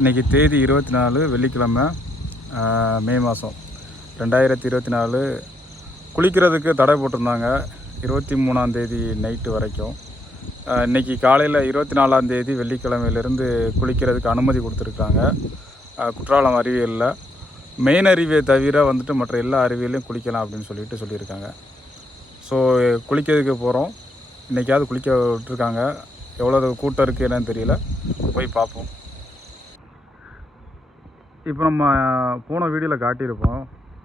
இன்றைக்கி தேதி 24 வெள்ளிக்கிழமை, மே மாதம் 2024. குளிக்கிறதுக்கு தடை போட்டிருந்தாங்க 23ஆம் தேதி நைட்டு வரைக்கும். இன்றைக்கி காலையில் 24ஆம் தேதி வெள்ளிக்கிழமையிலேருந்து குளிக்கிறதுக்கு அனுமதி கொடுத்துருக்காங்க. குற்றாலம் அருவியலில் மெயின் அருவியை தவிர மற்ற எல்லா அருவியிலையும் குளிக்கலாம் அப்படின்னு சொல்லியிருக்காங்க. ஸோ குளிக்கிறதுக்கு போகிறோம். இன்றைக்காவது குளிக்க விட்டுருக்காங்க. எவ்வளோ கூட்டம் இருக்குது என்னன்னு தெரியல, போய் பார்ப்போம். இப்போ நம்ம போன வீடியோவில் காட்டியிருப்போம்,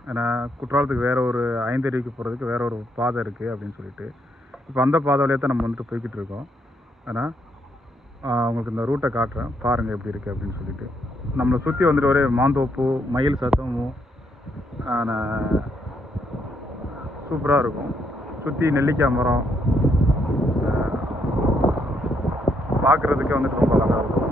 ஏன்னா குற்றாலத்துக்கு வேறு ஒரு 5 அருவிக்கு போகிறதுக்கு வேறு ஒரு பாதை இருக்குது அப்படின்னு சொல்லிட்டு. இப்போ அந்த பாதை வழியாக தான் நம்ம போய்கிட்டு இருக்கோம். ஆனால் உங்களுக்கு இந்த ரூட்டை காட்டுறேன், பாருங்கள் எப்படி இருக்குது அப்படின்னு சொல்லிட்டு. நம்மளை சுற்றி ஒரே மாந்தோப்பு, மயில் சத்தமும் சூப்பராக இருக்கும். சுற்றி நெல்லிக்காய் மரம் பார்க்குறதுக்கே ரொம்ப அழகாக இருக்கும்.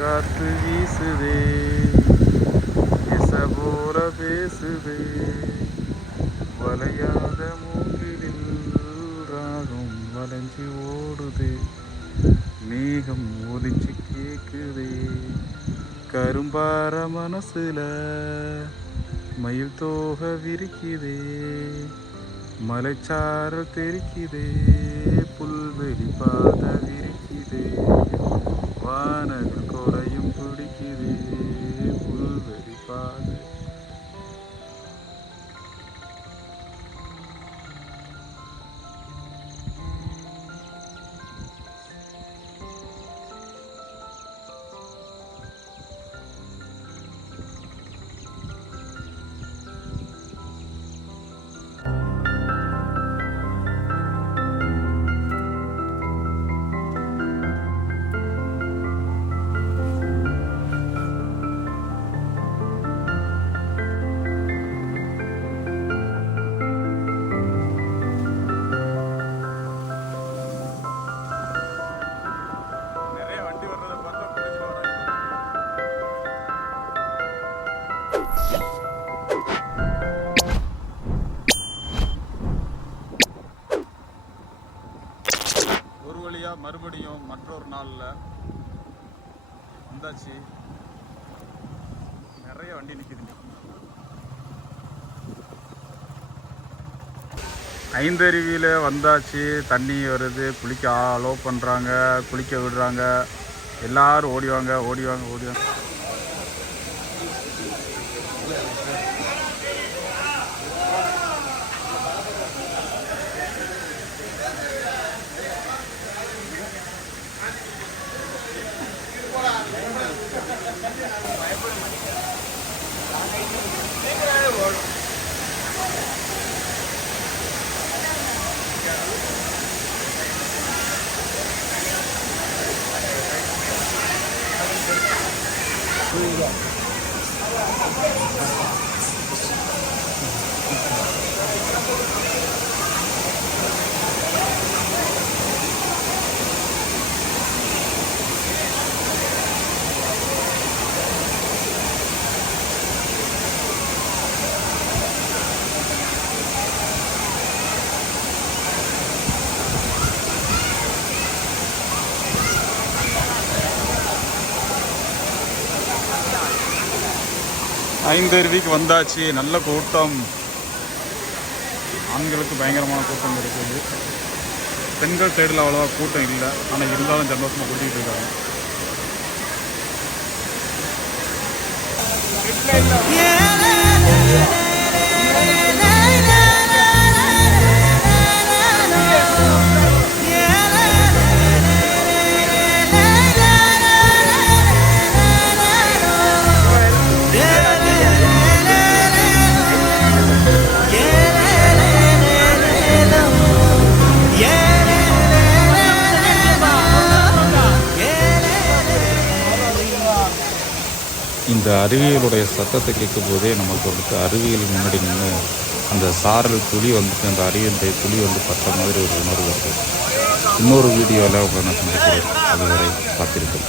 காத்து வீசுதே, எசபோர பேசுதே, வளையாத மூங்கிலில் ராகம் வளைஞ்சி ஓடுதே, மேகம் ஒலிச்சு கேக்குதே, கரும்பார மனசுல மயில் தோக விரிக்குதே, மலைச்சாரல் தெரிக்குதே, புல்வெளி பாத விரிக்குதே, வானவில் கொடையும் பிடிக்குதே, புல்வெளி பாத. மறுபடியும் மற்றொரு நாளில் வந்தாச்சு. நிறைய வண்டி நிற்குதுங்க. 5 அருவியில் வந்தாச்சு. தண்ணி வருது, குளிக்க அலோவ் பண்ணுறாங்க, குளிக்க விடுறாங்க. எல்லாரும் ஓடிவாங்க. ஐந்தருவிக்கு வந்தாச்சு. நல்ல கூட்டம், ஆண்களுக்கு பயங்கரமான கூட்டம் இருக்குது. பெண்கள் சைடில் அவ்வளோவா கூட்டம் இல்லை, ஆனால் இருந்தாலும் சந்தோஷமாக கூட்டிகிட்டு இருக்காங்க. இந்த அருவிகளுடைய சத்தத்தை கேட்கும் போதே நமக்கு வந்துட்டு அருவிகள் முன்னாடி நின்று அந்த சாரல் துளி வந்துட்டு அந்த அருவியினுடைய துளி வந்து பட்ட மாதிரி ஒரு உணர்வு வருது. இன்னொரு வீடியோவில் உங்களை நான் சந்திக்கிறேன். அதுவரை காத்திருக்கும்.